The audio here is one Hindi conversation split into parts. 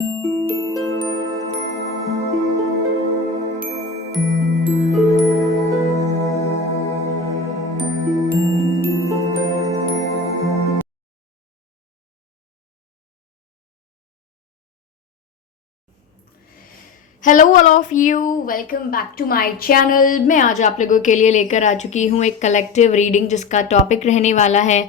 Hello all of you, welcome back to my channel. मैं आज आप लोगों के लिए लेकर आ चुकी हूँ एक कलेक्टिव रीडिंग जिसका टॉपिक रहने वाला है,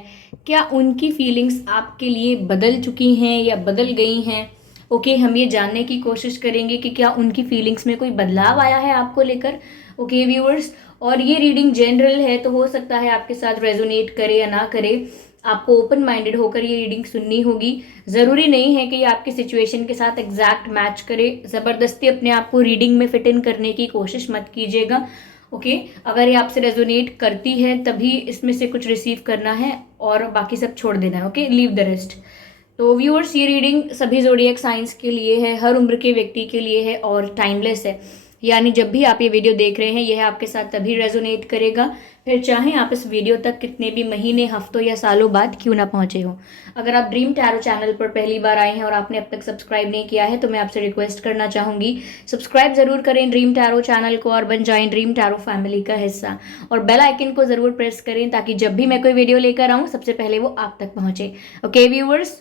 क्या उनकी फीलिंग्स आपके लिए बदल चुकी हैं या बदल गई हैं। ओके, हम ये जानने की कोशिश करेंगे कि क्या उनकी फीलिंग्स में कोई बदलाव आया है आपको लेकर। ओके व्यूअर्स, और ये रीडिंग जनरल है तो हो सकता है आपके साथ रेजोनेट करे या ना करे। आपको ओपन माइंडेड होकर ये रीडिंग सुननी होगी। ज़रूरी नहीं है कि ये आपकी सिचुएशन के साथ एग्जैक्ट मैच करे। ज़बरदस्ती अपने आप को रीडिंग में फिट इन करने की कोशिश मत कीजिएगा। ओके, अगर ये आपसे रेजोनेट करती है तभी इसमें से कुछ रिसीव करना है और बाकी सब छोड़ देना है। Okay, leave the rest. तो व्यूअर्स, ये रीडिंग सभी ज़ोडिएक साइंस के लिए है, हर उम्र के व्यक्ति के लिए है और टाइमलेस है। यानी जब भी आप ये वीडियो देख रहे हैं यह आपके साथ तभी रेजोनेट करेगा, फिर चाहे आप इस वीडियो तक कितने भी महीने, हफ्तों या सालों बाद क्यों ना पहुंचे हो। अगर आप ड्रीम टैरो चैनल पर पहली बार आए हैं और आपने अब तक सब्सक्राइब नहीं किया है तो मैं आपसे रिक्वेस्ट करना चाहूंगी, सब्सक्राइब जरूर करें ड्रीम टैरो चैनल को और बन जाएं ड्रीम टैरो फैमिली का हिस्सा। और बेल आइकन को जरूर प्रेस करें ताकि जब भी मैं कोई वीडियो लेकर आऊँ सबसे पहले वो आप तक पहुंचे। ओके व्यूअर्स,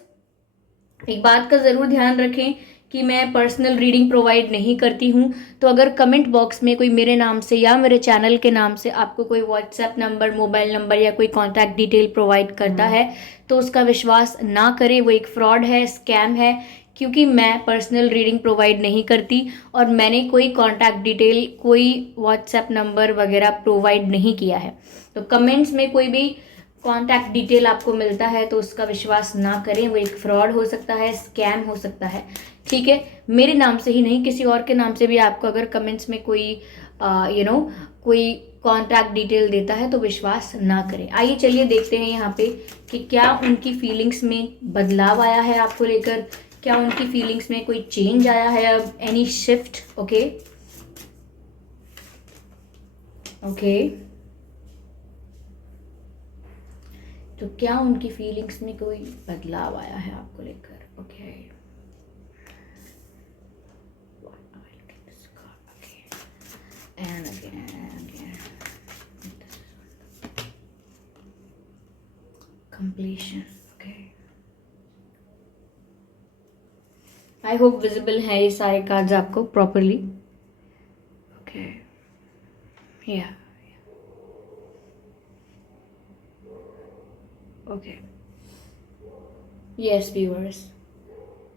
एक बात का ज़रूर ध्यान रखें कि मैं पर्सनल रीडिंग प्रोवाइड नहीं करती हूँ। तो अगर कमेंट बॉक्स में कोई मेरे नाम से या मेरे चैनल के नाम से आपको कोई व्हाट्सएप नंबर, मोबाइल नंबर या कोई कॉन्टैक्ट डिटेल प्रोवाइड करता है तो उसका विश्वास ना करें, वो एक फ्रॉड है, स्कैम है। क्योंकि मैं पर्सनल रीडिंग प्रोवाइड नहीं करती और मैंने कोई कॉन्टैक्ट डिटेल, कोई व्हाट्सएप नंबर वगैरह प्रोवाइड नहीं किया है। तो कमेंट्स में कोई भी कॉन्टैक्ट डिटेल आपको मिलता है तो उसका विश्वास ना करें, वो एक फ्रॉड हो सकता है, स्कैम हो सकता है। ठीक है, मेरे नाम से ही नहीं किसी और के नाम से भी आपको अगर कमेंट्स में कोई कोई कॉन्टैक्ट डिटेल देता है तो विश्वास ना करें। आइए चलिए देखते हैं यहाँ पे कि क्या उनकी फीलिंग्स में बदलाव आया है आपको लेकर, क्या उनकी फीलिंग्स में कोई चेंज आया है, अब एनी शिफ्ट। ओके ओके, तो क्या उनकी फीलिंग्स में कोई बदलाव आया है आपको लेकर। Okay, and again completion. Okay, I hope visible है ये सारे कार्ड्स आपको प्रॉपरली। ओके, या ओके, यस व्यूअर्स,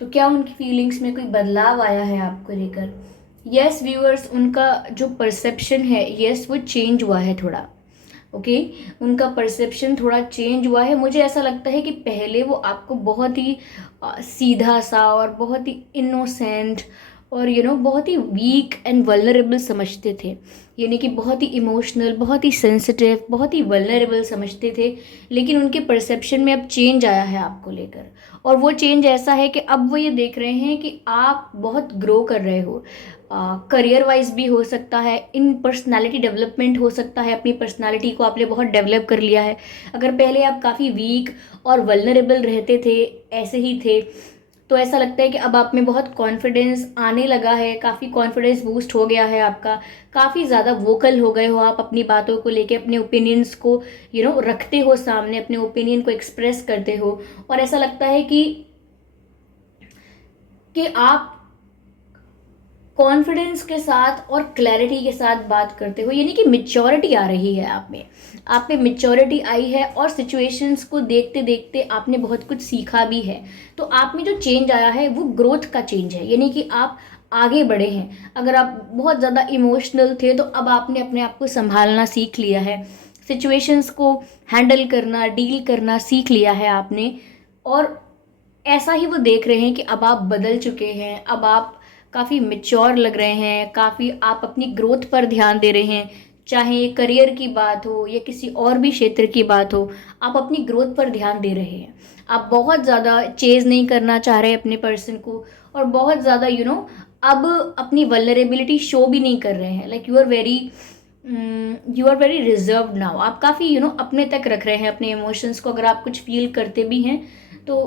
तो क्या उनकी फीलिंग्स में कोई बदलाव आया है आपको लेकर। यस व्यूअर्स, उनका जो परसेप्शन है, यस वो चेंज हुआ है थोड़ा। ओके, उनका परसेप्शन थोड़ा चेंज हुआ है। मुझे ऐसा लगता है कि पहले वो आपको बहुत ही सीधा सा और बहुत ही इनोसेंट और बहुत ही वीक एंड वल्नरेबल समझते थे। यानी कि बहुत ही इमोशनल, बहुत ही सेंसिटिव, बहुत ही वल्नरेबल समझते थे। लेकिन उनके परसेप्शन में अब चेंज आया है आपको लेकर, और वो चेंज ऐसा है कि अब वो ये देख रहे हैं कि आप बहुत ग्रो कर रहे हो। करियर वाइज भी हो सकता है, इन पर्सनालिटी डेवलपमेंट हो सकता है, अपनी पर्सनालिटी को आपने बहुत डेवलप कर लिया है। अगर पहले आप काफ़ी वीक और वल्नरेबल रहते थे, ऐसे ही थे, तो ऐसा लगता है कि अब आप में बहुत कॉन्फिडेंस आने लगा है, काफ़ी कॉन्फिडेंस बूस्ट हो गया है आपका, काफ़ी ज़्यादा वोकल हो गए हो आप अपनी बातों को लेके, अपने ओपिनियंस को रखते हो सामने, अपने ओपिनियन को एक्सप्रेस करते हो। और ऐसा लगता है कि आप कॉन्फिडेंस के साथ और क्लैरिटी के साथ बात करते हो, यानी कि मिच्योरिटी आ रही है आप में मिच्योरिटी आई है और सिचुएशंस को देखते देखते आपने बहुत कुछ सीखा भी है। तो आप में जो चेंज आया है वो ग्रोथ का चेंज है, यानी कि आप आगे बढ़े हैं। अगर आप बहुत ज़्यादा इमोशनल थे तो अब आपने अपने आप को संभालना सीख लिया है, सिचुएशंस को हैंडल करना, डील करना सीख लिया है आपने। और ऐसा ही वो देख रहे हैं कि अब आप बदल चुके हैं, अब आप काफ़ी मेच्योर लग रहे हैं, काफ़ी आप अपनी ग्रोथ पर ध्यान दे रहे हैं। चाहे करियर की बात हो या किसी और भी क्षेत्र की बात हो, आप अपनी ग्रोथ पर ध्यान दे रहे हैं। आप बहुत ज़्यादा चेज़ नहीं करना चाह रहे अपने पर्सन को, और बहुत ज़्यादा अब अपनी वल्नरेबिलिटी शो भी नहीं कर रहे हैं। Like you are very reserve now. आप काफ़ी अपने तक रख रहे हैं अपने इमोशंस को। अगर आप कुछ फील करते भी हैं तो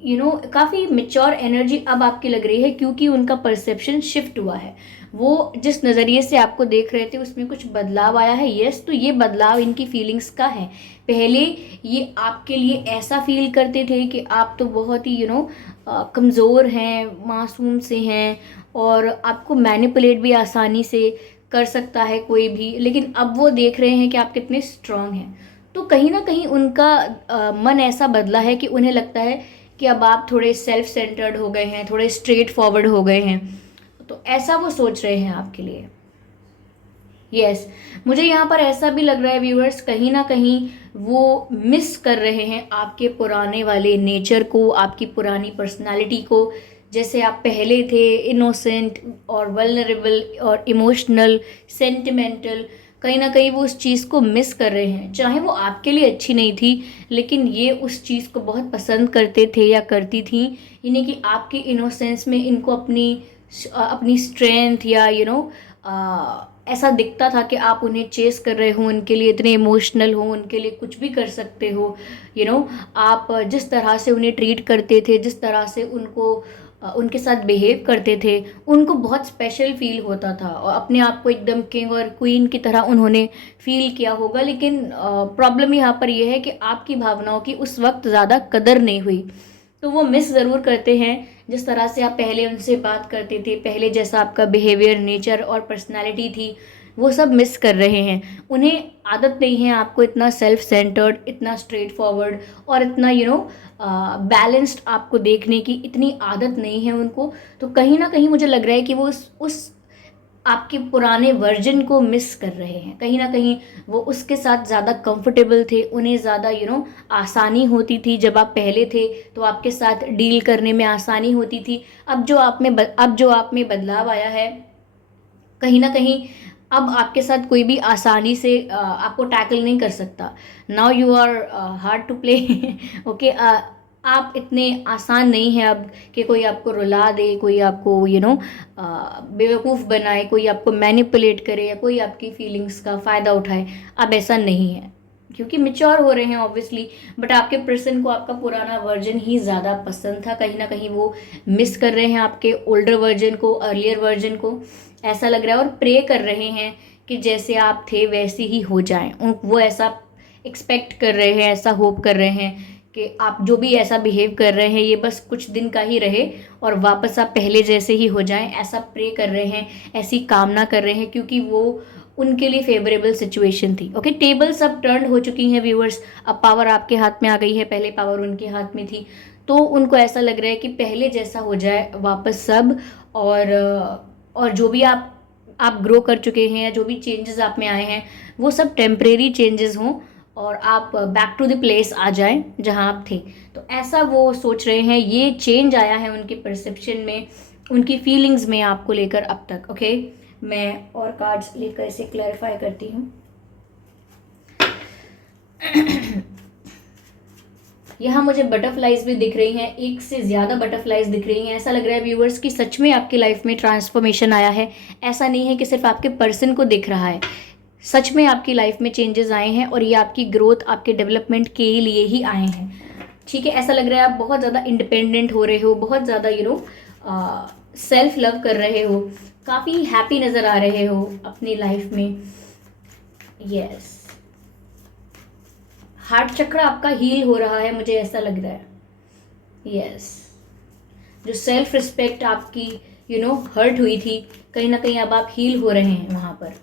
काफ़ी मेच्योर एनर्जी अब आपकी लग रही है, क्योंकि उनका परसेप्शन शिफ्ट हुआ है। वो जिस नज़रिए से आपको देख रहे थे उसमें कुछ बदलाव आया है। यस, तो ये बदलाव इनकी फीलिंग्स का है। पहले ये आपके लिए ऐसा फील करते थे कि आप तो बहुत ही कमज़ोर हैं, मासूम से हैं, और आपको मैनिपुलेट भी आसानी से कर सकता है कोई भी। लेकिन अब वो देख रहे हैं कि आप कितने स्ट्रांग हैं। तो कहीं ना कहीं उनका मन ऐसा बदला है कि उन्हें लगता है कि अब आप थोड़े सेल्फ सेंटर्ड हो गए हैं, थोड़े स्ट्रेट फॉरवर्ड हो गए हैं। तो ऐसा वो सोच रहे हैं आपके लिए। यस, मुझे यहाँ पर ऐसा भी लग रहा है व्यूअर्स, कहीं ना कहीं वो मिस कर रहे हैं आपके पुराने वाले नेचर को, आपकी पुरानी पर्सनालिटी को। जैसे आप पहले थे, इनोसेंट और वल्नरेबल और इमोशनल, सेंटिमेंटल, कहीं ना कहीं वो उस चीज़ को मिस कर रहे हैं। चाहे वो आपके लिए अच्छी नहीं थी, लेकिन ये उस चीज़ को बहुत पसंद करते थे या करती थी। यानी कि आपकी इनोसेंस में इनको अपनी स्ट्रेंथ या ऐसा दिखता था कि आप उन्हें चेस कर रहे हो, उनके लिए इतने इमोशनल हो, उनके लिए कुछ भी कर सकते हो। आप जिस तरह से उन्हें ट्रीट करते थे, जिस तरह से उनके साथ बिहेव करते थे, उनको बहुत स्पेशल फील होता था और अपने आप को एकदम किंग और क्वीन की तरह उन्होंने फील किया होगा। लेकिन प्रॉब्लम यहाँ पर यह है कि आपकी भावनाओं की उस वक्त ज़्यादा कदर नहीं हुई। तो वो मिस ज़रूर करते हैं जिस तरह से आप पहले उनसे बात करते थे, पहले जैसा आपका बिहेवियर, नेचर और पर्सनालिटी थी, वो सब मिस कर रहे हैं। उन्हें आदत नहीं है आपको इतना सेल्फ सेंटर्ड, इतना स्ट्रेट फॉरवर्ड और इतना बैलेंस्ड आपको देखने की इतनी आदत नहीं है उनको। तो कहीं ना कहीं मुझे लग रहा है कि वो उस आपके पुराने वर्जन को मिस कर रहे हैं। कहीं ना कहीं वो उसके साथ ज़्यादा कंफर्टेबल थे, उन्हें ज़्यादा आसानी होती थी। जब आप पहले थे तो आपके साथ डील करने में आसानी होती थी। अब जो आप में बदलाव आया है, कहीं ना कहीं अब आपके साथ कोई भी आसानी से आपको टैकल नहीं कर सकता। Now you are hard to play. Okay, आप इतने आसान नहीं हैं अब कि कोई आपको रुला दे, कोई आपको बेवकूफ़ बनाए, कोई आपको मैनिपुलेट करे या कोई आपकी फीलिंग्स का फ़ायदा उठाए। अब ऐसा नहीं है, क्योंकि मेच्योर हो रहे हैं ऑब्वियसली। बट आपके पर्सन को आपका पुराना वर्जन ही ज़्यादा पसंद था। कहीं ना कहीं वो मिस कर रहे हैं आपके ओल्डर वर्जन को, अर्लियर वर्जन को, ऐसा लग रहा है। और प्रे कर रहे हैं कि जैसे आप थे वैसे ही हो जाएं। वो ऐसा एक्सपेक्ट कर रहे हैं, ऐसा होप कर रहे हैं कि आप जो भी ऐसा बिहेव कर रहे हैं ये बस कुछ दिन का ही रहे और वापस आप पहले जैसे ही हो जाएं। ऐसा प्रे कर रहे हैं, ऐसी कामना कर रहे हैं, क्योंकि वो उनके लिए फेवरेबल सिचुएशन थी। ओके, टेबल सब टर्न हो चुकी हैं व्यूअर्स। अब पावर आपके हाथ में आ गई है, पहले पावर उनके हाथ में थी। तो उनको ऐसा लग रहा है कि पहले जैसा हो जाए वापस सब। और जो भी आप ग्रो कर चुके हैं या जो भी चेंजेस आप में आए हैं वो सब टेम्परेरी चेंजेस हों और आप बैक टू द प्लेस आ जाएं जहां आप थे। तो ऐसा वो सोच रहे हैं। ये चेंज आया है उनके परसेप्शन में, उनकी फीलिंग्स में आपको लेकर अब तक। ओके, मैं और कार्ड्स लेकर इसे क्लैरिफाई करती हूँ। यहाँ मुझे बटरफ्लाइज भी दिख रही हैं, एक से ज़्यादा बटरफ्लाइज दिख रही हैं। ऐसा लग रहा है व्यूअर्स कि सच में आपकी लाइफ में ट्रांसफॉर्मेशन आया है। ऐसा नहीं है कि सिर्फ आपके पर्सन को दिख रहा है, सच में आपकी लाइफ में चेंजेस आए हैं और ये आपकी ग्रोथ, आपके डेवलपमेंट के लिए ही आए हैं। ठीक है, ऐसा लग रहा है आप बहुत ज़्यादा इंडिपेंडेंट हो रहे हो, बहुत ज़्यादा सेल्फ लव कर रहे हो, काफ़ी हैप्पी नज़र आ रहे हो अपनी लाइफ में। यस, हार्ट चक्र आपका हील हो रहा है, मुझे ऐसा लग रहा है। यस, जो सेल्फ रिस्पेक्ट आपकी हर्ट हुई थी, कहीं ना कहीं अब आप हील हो रहे हैं वहां पर।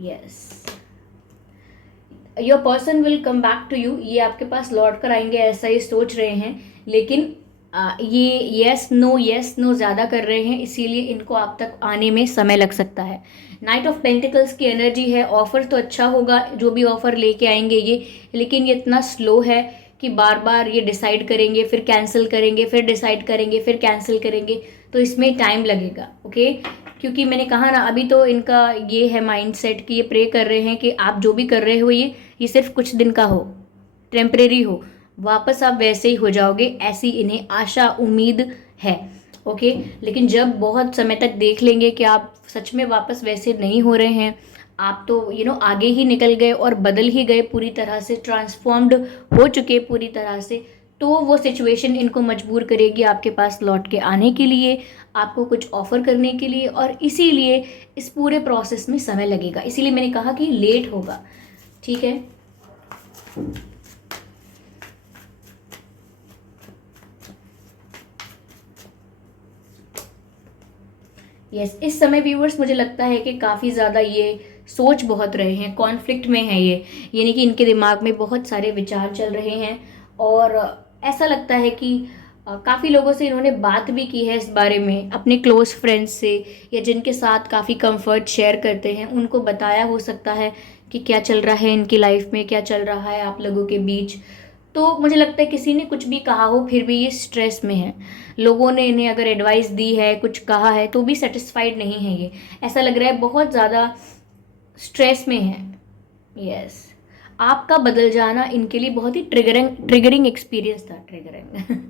Yes, your person will come back to you. ये आपके पास लौट कर आएंगे, ऐसा ये सोच रहे हैं। लेकिन ये यस नो ज़्यादा कर रहे हैं, इसीलिए इनको आप तक आने में समय लग सकता है। नाइट ऑफ पेंटिकल्स की एनर्जी है। ऑफर तो अच्छा होगा जो भी ऑफर लेके आएंगे ये, लेकिन ये इतना स्लो है कि बार बार ये डिसाइड करेंगे, फिर कैंसिल करेंगे, फिर डिसाइड करेंगे, फिर कैंसिल करेंगे। तो इसमें टाइम लगेगा। ओके, क्योंकि मैंने कहा ना, अभी तो इनका ये है माइंडसेट कि ये प्रे कर रहे हैं कि आप जो भी कर रहे हो ये सिर्फ कुछ दिन का हो, टेम्परेरी हो, वापस आप वैसे ही हो जाओगे, ऐसी इन्हें आशा उम्मीद है। ओके, लेकिन जब बहुत समय तक देख लेंगे कि आप सच में वापस वैसे नहीं हो रहे हैं, आप तो आगे ही निकल गए और बदल ही गए, पूरी तरह से ट्रांसफॉर्म्ड हो चुके पूरी तरह से। तो वो सिचुएशन इनको मजबूर करेगी आपके पास लौट के आने के लिए, आपको कुछ ऑफर करने के लिए, और इसीलिए इस पूरे प्रोसेस में समय लगेगा। इसीलिए मैंने कहा कि लेट होगा। ठीक है, यस, इस समय व्यूअर्स मुझे लगता है कि काफ़ी ज़्यादा ये सोच बहुत रहे हैं, कॉन्फ्लिक्ट में है ये, यानी कि इनके दिमाग में बहुत सारे विचार चल रहे हैं। और ऐसा लगता है कि काफ़ी लोगों से इन्होंने बात भी की है इस बारे में, अपने क्लोज फ्रेंड्स से या जिनके साथ काफ़ी कंफर्ट शेयर करते हैं उनको बताया हो सकता है कि क्या चल रहा है इनकी लाइफ में, क्या चल रहा है आप लोगों के बीच। तो मुझे लगता है किसी ने कुछ भी कहा हो फिर भी ये स्ट्रेस में है। लोगों ने इन्हें अगर एडवाइस दी है, कुछ कहा है, तो भी सेटिस्फाइड नहीं है ये। ऐसा लग रहा है बहुत ज़्यादा स्ट्रेस में है। यस, आपका बदल जाना इनके लिए बहुत ही ट्रिगरिंग एक्सपीरियंस था। ट्रिगरिंग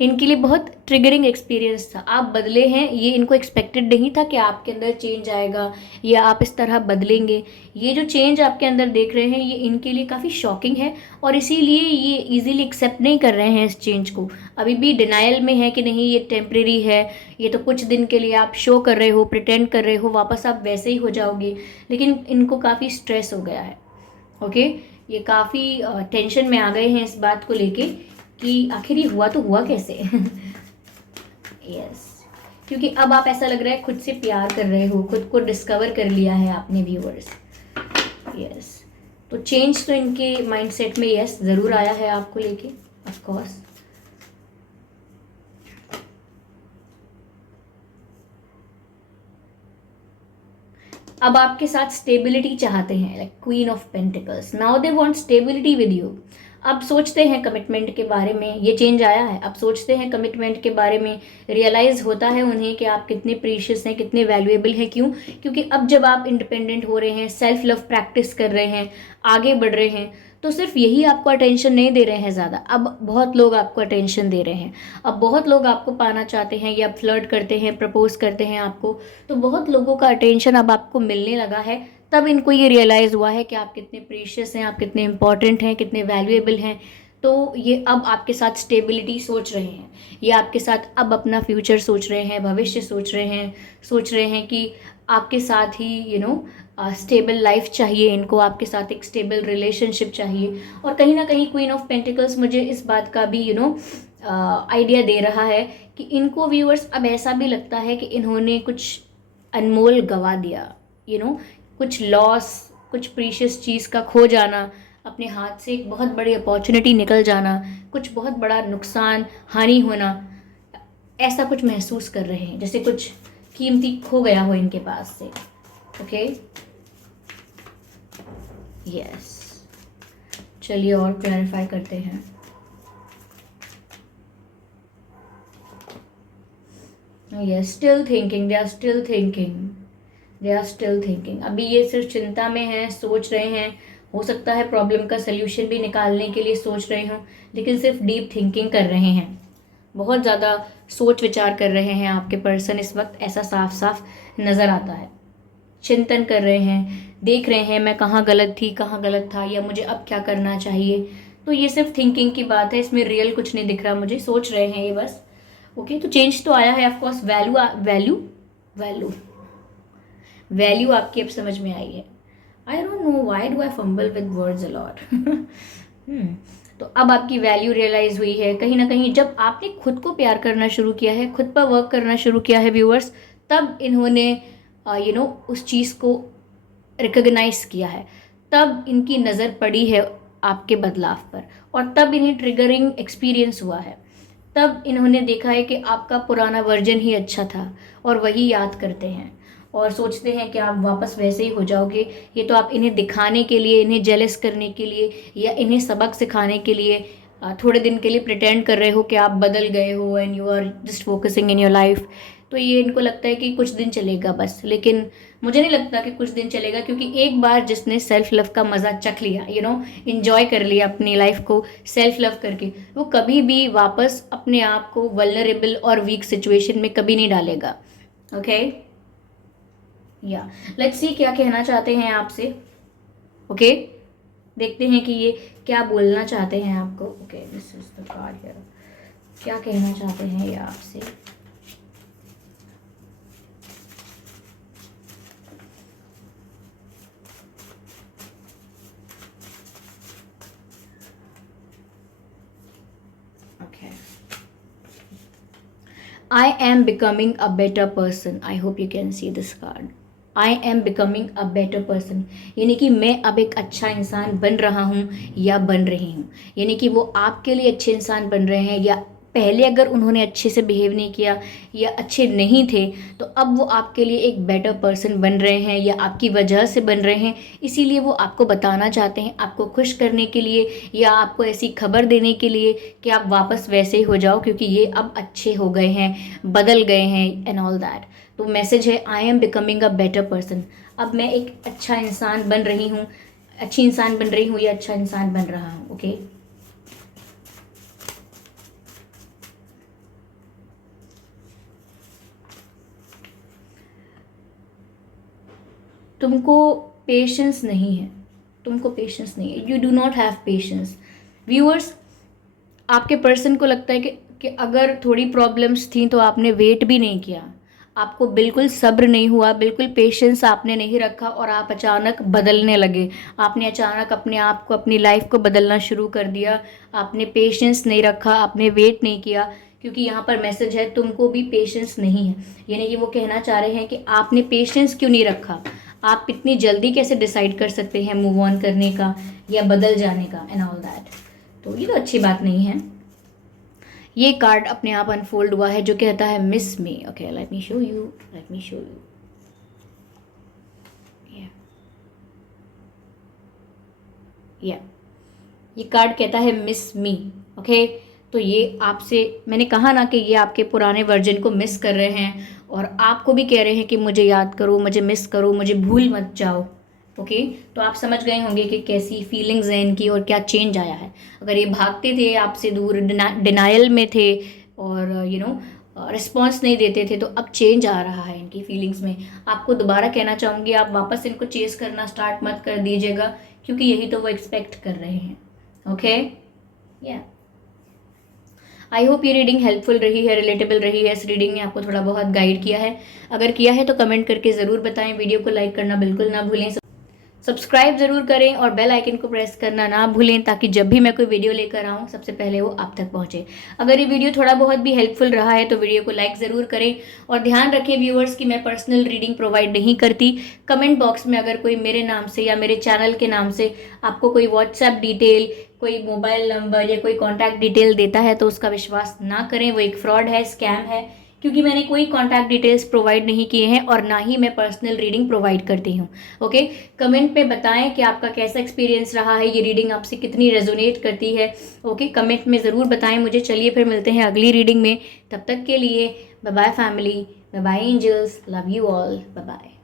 इनके लिए बहुत ट्रिगरिंग एक्सपीरियंस था। आप बदले हैं, ये इनको एक्सपेक्टेड नहीं था कि आपके अंदर चेंज आएगा या आप इस तरह बदलेंगे। ये जो चेंज आपके अंदर देख रहे हैं ये इनके लिए काफ़ी शॉकिंग है, और इसीलिए ये इजीली एक्सेप्ट नहीं कर रहे हैं इस चेंज को। अभी भी डिनायल में है कि नहीं ये टेम्प्रेरी है, ये तो कुछ दिन के लिए आप शो कर रहे हो, प्रिटेंड कर रहे हो, वापस आप वैसे ही हो जाओगे। लेकिन इनको काफ़ी स्ट्रेस हो गया है। ओके, ये काफ़ी टेंशन में आ गए हैं इस बात को लेके कि आखिर ये हुआ तो हुआ कैसे। यस, क्योंकि अब आप, ऐसा लग रहा है, खुद से प्यार कर रहे हो, खुद को डिस्कवर कर लिया है आपने व्यूअर्स। यस, तो चेंज तो इनके माइंडसेट में यस ज़रूर आया है आपको लेके, ऑफ कोर्स। अब आपके साथ स्टेबिलिटी चाहते हैं, like queen of pentacles, now they want stability with you. अब सोचते हैं कमिटमेंट के बारे में, ये चेंज आया है, अब सोचते हैं कमिटमेंट के बारे में। रियलाइज़ होता है उन्हें कि आप कितने प्रीशियस हैं, कितने वैल्यूएबल हैं। क्यों? क्योंकि अब जब आप इंडिपेंडेंट हो रहे हैं, सेल्फ लव प्रैक्टिस कर रहे हैं, आगे बढ़ रहे हैं, तो सिर्फ यही आपको अटेंशन नहीं दे रहे हैं ज़्यादा, अब बहुत लोग आपको अटेंशन दे रहे हैं। अब बहुत लोग आपको पाना चाहते हैं, या फ्लर्ट करते हैं, प्रपोज करते हैं आपको। तो बहुत लोगों का अटेंशन अब आपको मिलने लगा है। तब इनको ये रियलाइज़ हुआ है कि आप कितने प्रीशियस हैं, आप कितने इंपॉर्टेंट हैं, कितने वैल्यूएबल हैं। तो ये अब आपके साथ स्टेबिलिटी सोच रहे हैं, ये आपके साथ अब अपना फ्यूचर सोच रहे हैं, भविष्य सोच रहे हैं कि आपके साथ ही स्टेबल लाइफ चाहिए इनको, आपके साथ एक स्टेबल रिलेशनशिप चाहिए। और कहीं ना कहीं क्वीन ऑफ पेंटिकल्स मुझे इस बात का भी आइडिया दे रहा है कि इनको व्यूअर्स अब ऐसा भी लगता है कि इन्होंने कुछ अनमोल गवा दिया, कुछ लॉस, कुछ प्रीशियस चीज़ का खो जाना, अपने हाथ से एक बहुत बड़ी अपॉर्चुनिटी निकल जाना, कुछ बहुत बड़ा नुकसान, हानि होना, ऐसा कुछ महसूस कर रहे हैं, जैसे कुछ कीमती खो गया हो इनके पास से। ओके, यस, चलिए और क्लैरिफाई करते हैं। Yes, still thinking, they are still thinking. अभी ये सिर्फ चिंता में हैं, सोच रहे हैं। हो सकता है प्रॉब्लम का सल्यूशन भी निकालने के लिए सोच रहे हों, लेकिन सिर्फ डीप थिंकिंग कर रहे हैं, बहुत ज़्यादा सोच विचार कर रहे हैं आपके पर्सन इस वक्त, ऐसा साफ साफ नज़र आता है। चिंतन कर रहे हैं, देख रहे हैं मैं कहाँ गलत थी, कहाँ गलत था, या मुझे अब क्या करना चाहिए। तो ये सिर्फ थिंकिंग की बात है, इसमें रियल कुछ नहीं दिख रहा मुझे, सोच रहे हैं ये बस। ओके, तो चेंज तो आया है, ऑफ कोर्स। वैल्यू आपकी अब समझ में आई है। I don't know why do I fumble with words a lot. तो अब आपकी वैल्यू रियलाइज हुई है कहीं ना कहीं। जब आपने खुद को प्यार करना शुरू किया है, खुद पर वर्क करना शुरू किया है व्यूअर्स, तब इन्होंने उस चीज़ को रिकग्नाइज किया है, तब इनकी नज़र पड़ी है आपके बदलाव पर, और तब इन्हें ट्रिगरिंग एक्सपीरियंस हुआ है। तब इन्होंने देखा है कि आपका पुराना वर्जन ही अच्छा था, और वही याद करते हैं और सोचते हैं कि आप वापस वैसे ही हो जाओगे। ये तो आप इन्हें दिखाने के लिए, इन्हें जेलस करने के लिए, या इन्हें सबक सिखाने के लिए थोड़े दिन के लिए प्रिटेंड कर रहे हो कि आप बदल गए हो and you are just focusing in your life. तो ये इनको लगता है कि कुछ दिन चलेगा बस, लेकिन मुझे नहीं लगता कि कुछ दिन चलेगा, क्योंकि एक बार जिसने सेल्फ लव का मज़ा चख लिया, इंजॉय कर लिया अपनी लाइफ को सेल्फ लव करके, वो कभी भी वापस अपने आप को वल्नरेबल और वीक सिचुएशन में कभी नहीं डालेगा। ओके, या लेट्स सी क्या कहना चाहते हैं आपसे। ओके, देखते हैं कि ये क्या बोलना चाहते हैं आपको। Okay, this is the card here. क्या कहना चाहते हैं ये आपसे। Okay, I am becoming a better person. I hope you can see this card. I am becoming a better person. यानी कि मैं अब एक अच्छा इंसान बन रहा हूँ या बन रही हूँ। यानी कि वो आपके लिए अच्छे इंसान बन रहे हैं, या पहले अगर उन्होंने अच्छे से बिहेव नहीं किया या अच्छे नहीं थे तो अब वो आपके लिए एक बेटर पर्सन बन रहे हैं या आपकी वजह से बन रहे हैं। इसीलिए वो आपको बताना चाहते हैं, आपको खुश करने के लिए या आपको ऐसी खबर देने के लिए कि आप वापस वैसे ही हो जाओ, क्योंकि ये अब अच्छे हो गए हैं, बदल गए हैं एंड ऑल दैट। तो मैसेज है I am becoming a better person. अब मैं एक अच्छा इंसान बन रही हूँ, अच्छी इंसान बन रही हूँ या अच्छा इंसान बन रहा हूँ। ओके, तुमको पेशेंस नहीं है, तुमको पेशेंस नहीं है, you do not have patience. Viewers, आपके पर्सन को लगता है कि अगर थोड़ी प्रॉब्लम्स थी तो आपने वेट भी नहीं किया, आपको बिल्कुल सब्र नहीं हुआ, बिल्कुल पेशेंस आपने नहीं रखा और आप अचानक बदलने लगे। आपने अचानक अपने आप को, अपनी लाइफ को बदलना शुरू कर दिया। आपने पेशेंस नहीं रखा, आपने वेट नहीं किया, क्योंकि यहाँ पर मैसेज है तुमको भी पेशेंस नहीं है। यानी कि वो कहना चाह रहे हैं कि आपने पेशेंस क्यों नहीं रखा, आप इतनी जल्दी कैसे डिसाइड कर सकते हैं मूव ऑन करने का या बदल जाने का एंड ऑल दैट। तो ये तो अच्छी बात नहीं है। ये कार्ड अपने आप अनफोल्ड हुआ है जो कहता है miss me. Okay, let me show you, let me show you. या ये कार्ड कहता है मिस मी। ओके, तो ये आपसे, मैंने कहा ना कि ये आपके पुराने वर्जन को मिस कर रहे हैं और आपको भी कह रहे हैं कि मुझे याद करो, मुझे मिस करो, मुझे भूल मत जाओ। ओके, तो आप समझ गए होंगे कि कैसी फीलिंग्स हैं इनकी और क्या चेंज आया है। अगर ये भागते थे आपसे दूर, डिनायल में थे और रिस्पॉन्स नहीं देते थे, तो अब चेंज आ रहा है इनकी फीलिंग्स में। आपको दोबारा कहना चाहूँगी, आप वापस इनको चेस करना स्टार्ट मत कर दीजिएगा, क्योंकि यही तो वो एक्सपेक्ट कर रहे हैं। ओके, या आई होप ये रीडिंग हेल्पफुल रही है, रिलेटेबल रही है। इस रीडिंग ने आपको थोड़ा बहुत गाइड किया है। अगर किया है तो कमेंट करके ज़रूर बताएं। वीडियो को लाइक करना बिल्कुल ना भूलें, सब्सक्राइब ज़रूर करें और बेल आइकन को प्रेस करना ना भूलें, ताकि जब भी मैं कोई वीडियो लेकर आऊँ सबसे पहले वो आप तक पहुँचे। अगर ये वीडियो थोड़ा बहुत भी हेल्पफुल रहा है तो वीडियो को लाइक ज़रूर करें। और ध्यान रखें व्यूअर्स कि मैं पर्सनल रीडिंग प्रोवाइड नहीं करती। कमेंट बॉक्स में अगर कोई मेरे नाम से या मेरे चैनल के नाम से आपको कोई व्हाट्सएप डिटेल, कोई मोबाइल नंबर या कोई कॉन्टैक्ट डिटेल देता है तो उसका विश्वास ना करें, वो एक फ्रॉड है, स्कैम है। क्योंकि मैंने कोई कॉन्टैक्ट डिटेल्स प्रोवाइड नहीं किए हैं और ना ही मैं पर्सनल रीडिंग प्रोवाइड करती हूँ। ओके, कमेंट पे बताएं कि आपका कैसा एक्सपीरियंस रहा है, ये रीडिंग आपसे कितनी रेजोनेट करती है। ओके, कमेंट में ज़रूर बताएं मुझे। चलिए फिर मिलते हैं अगली रीडिंग में, तब तक के लिए bye bye family, bye bye angels, love you all, bye bye.